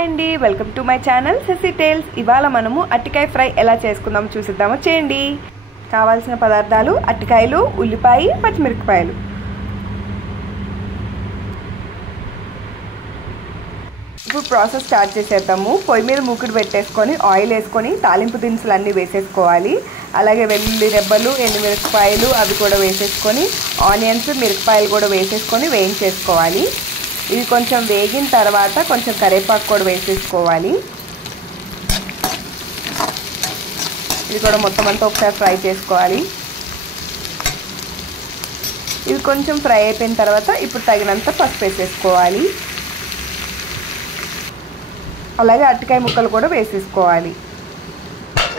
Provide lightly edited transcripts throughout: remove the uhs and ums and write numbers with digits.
Hi అండి, welcome to my channel Sesi tales. ఇవాళ మనము అరటికాయ ఫ్రై ఎలా చేసుకుందాం చూసిద్దామో చేయండి. కావాల్సిన పదార్థాలు అరటికాయలు, ఉల్లిపాయ, పచ్చిమిరపకాయలు. ఇప్పుడు ప్రాసెస్ స్టార్ట్ చేసేద్దాము. పొయ్యి మీద మూకుడు పెట్టేసుకొని ఆయిల్ వేసుకొని తాలింపు దినుసులు అన్నీ వేసేసుకోవాలి. అలాగే వెల్లుల్లి రెబ్బలు, ఎండుమిరపకాయలు అవి కూడా వేసేసుకొని ఆనియన్స్, మిరపకాయలు కూడా వేసేసుకొని వేయించేసుకోవాలి. ఇవి కొంచెం వేగిన తర్వాత కొంచెం కరివేపాకు కూడా వేసేసుకోవాలి. ఇది కూడా మొత్తం అంతా ఒకసారి ఫ్రై చేసుకోవాలి. ఇవి కొంచెం ఫ్రై అయిపోయిన తర్వాత ఇప్పుడు తగినంత పసుపు వేసేసుకోవాలి. అలాగే అరటికాయ ముక్కలు కూడా వేసేసుకోవాలి.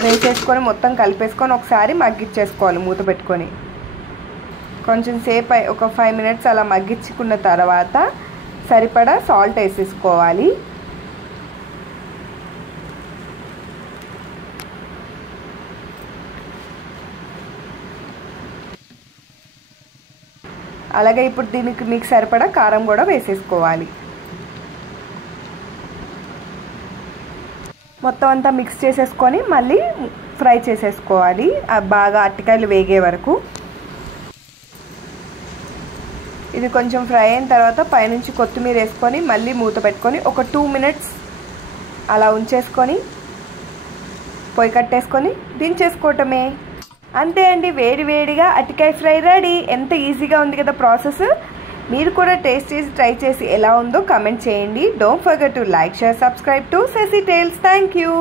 వేసేసుకొని మొత్తం కలిపేసుకొని ఒకసారి మగ్గిచ్చేసుకోవాలి మూత పెట్టుకొని. కొంచెం సేపు ఒక 5 minutes అలా మగ్గించుకున్న తర్వాత సరిపడా సాల్ట్ వేసేసుకోవాలి. అలాగే ఇప్పుడు దీనికి మీకు సరిపడా కారం కూడా వేసేసుకోవాలి. మొత్తం అంతా మిక్స్ చేసేసుకొని మళ్ళీ ఫ్రై చేసేసుకోవాలి బాగా అరటికాయలు వేగే వరకు. ఇది కొంచెం ఫ్రై అయిన తర్వాత పైనుంచి కొత్తిమీర వేసుకొని మళ్ళీ మూత పెట్టుకొని ఒక 2 minutes అలా ఉంచేసుకొని పొయ్యి కట్టేసుకొని దించేసుకోవటమే. అంతే అండి, వేడి వేడిగా అరటికాయ ఫ్రై రెడీ. ఎంత ఈజీగా ఉంది కదా ప్రాసెస్. మీరు కూడా టేస్ట్ చేసి ట్రై చేసి ఎలా ఉందో కామెంట్ చేయండి. Don't forget to like, share, subscribe to Sesi tales. Thank you.